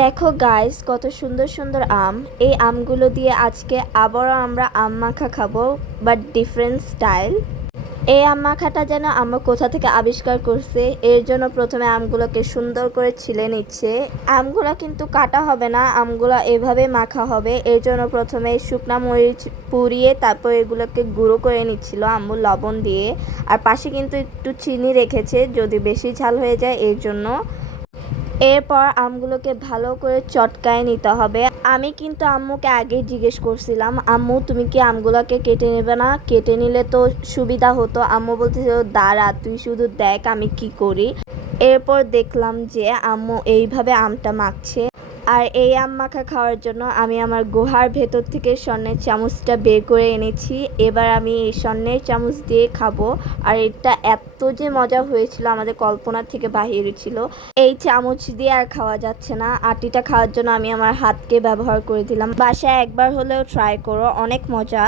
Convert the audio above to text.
দেখো গাইস, কত সুন্দর সুন্দর আম। এই আমগুলো দিয়ে আজকে আবারও আমরা আম মাখা খাবো, বাট ডিফারেন্ট স্টাইল। এই আম মাখাটা যেন আমরা কোথা থেকে আবিষ্কার করছে। এর জন্য প্রথমে আমগুলোকে সুন্দর করে ছিলে নিচ্ছে। আমগুলো কিন্তু কাটা হবে না, আমগুলো এভাবে মাখা হবে। এর জন্য প্রথমে শুকনা মরিচ পুড়িয়ে তারপর এগুলোকে গুঁড়ো করে নিচ্ছিল আম্মু লবণ দিয়ে। আর পাশে কিন্তু একটু চিনি রেখেছে যদি বেশি ঝাল হয়ে যায় এর জন্য। এরপর আমগুলোকে ভালো করে চটকায় নিতে হবে। আমি কিন্তু আম্মুকে আগে জিজ্ঞেস করছিলাম, আম্মু তুমি কি আমগুলোকে কেটে নেবে না? কেটে নিলে তো সুবিধা হতো। আম্মু বলতেছিল দাঁড়া, তুই শুধু দেখ আমি কি করি। এরপর দেখলাম যে আম্মু এইভাবে আমটা মাখছে। আর এই আম মাখা খাওয়ার জন্য আমি আমার গুহার ভেতর থেকে স্বর্ণের চামচটা বের করে এনেছি। এবার আমি এই স্বর্ণের চামচ দিয়ে খাবো। আর এটা এত যে মজা হয়েছিল, আমাদের কল্পনার থেকে বাহিরে ছিল। এই চামচ দিয়ে আর খাওয়া যাচ্ছে না। আটিটা খাওয়ার জন্য আমি আমার হাতকে ব্যবহার করে দিলাম। বাসায় একবার হলেও ট্রাই করো, অনেক মজা।